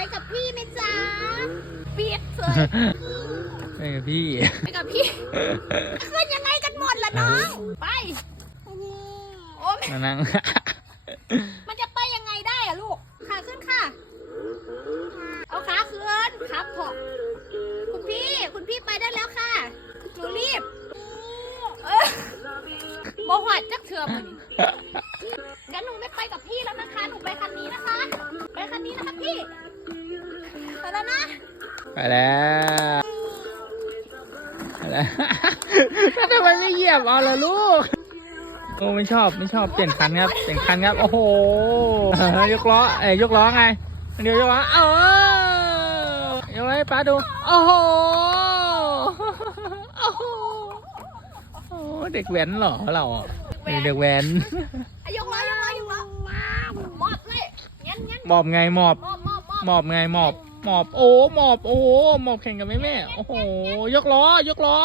ไปกับพี่ไหมจ๊ะเปียกเลยเอ้ยพี่ ไปกับพี่ขึ้นยังไงกันหมดล่ะน้อง ไป โอ้ยมานั่ง มันจะไปยังไงได้อะลูก ขาขึ้นค่ะ เอาขาขึ้นครับผมคุณพี่ คุณพี่ไปได้แล้วค่ะหนูรีบเออโมหอดจักเถื่อมันงั้นหนูไม่ไปกับพี่แล้วนะคะ หนูไปคันนี้นะคะ ไปคันนี้นะคะพี่ไปแล้วนะ ไปแล้วไปแล้วแล้วทำไมไม่เหยียบเอาล่ะลูกโอ้ไม่ชอบไม่ชอบเปลี่ยนคันครับเปลี่ยนคันครับโอ้โหยกล้อเอ้ยยกล้อไงเดี๋ยวยกล้อเออยกให้ป้าดูโอ้โหโอ้โหโอ้เด็กแว้นเหรอเราอะเด็กแว้นอะยกล้อยกล้อยกล้อมอบเลยงั้นงั้นหมอบไงหมอบมอบมอบมอบหมอบไงหมอบ หมอบ โอ้หมอบ โอ้โหหมอบแข่งกับแม่แม่ โอ้โห ยกล้อ ยกล้อ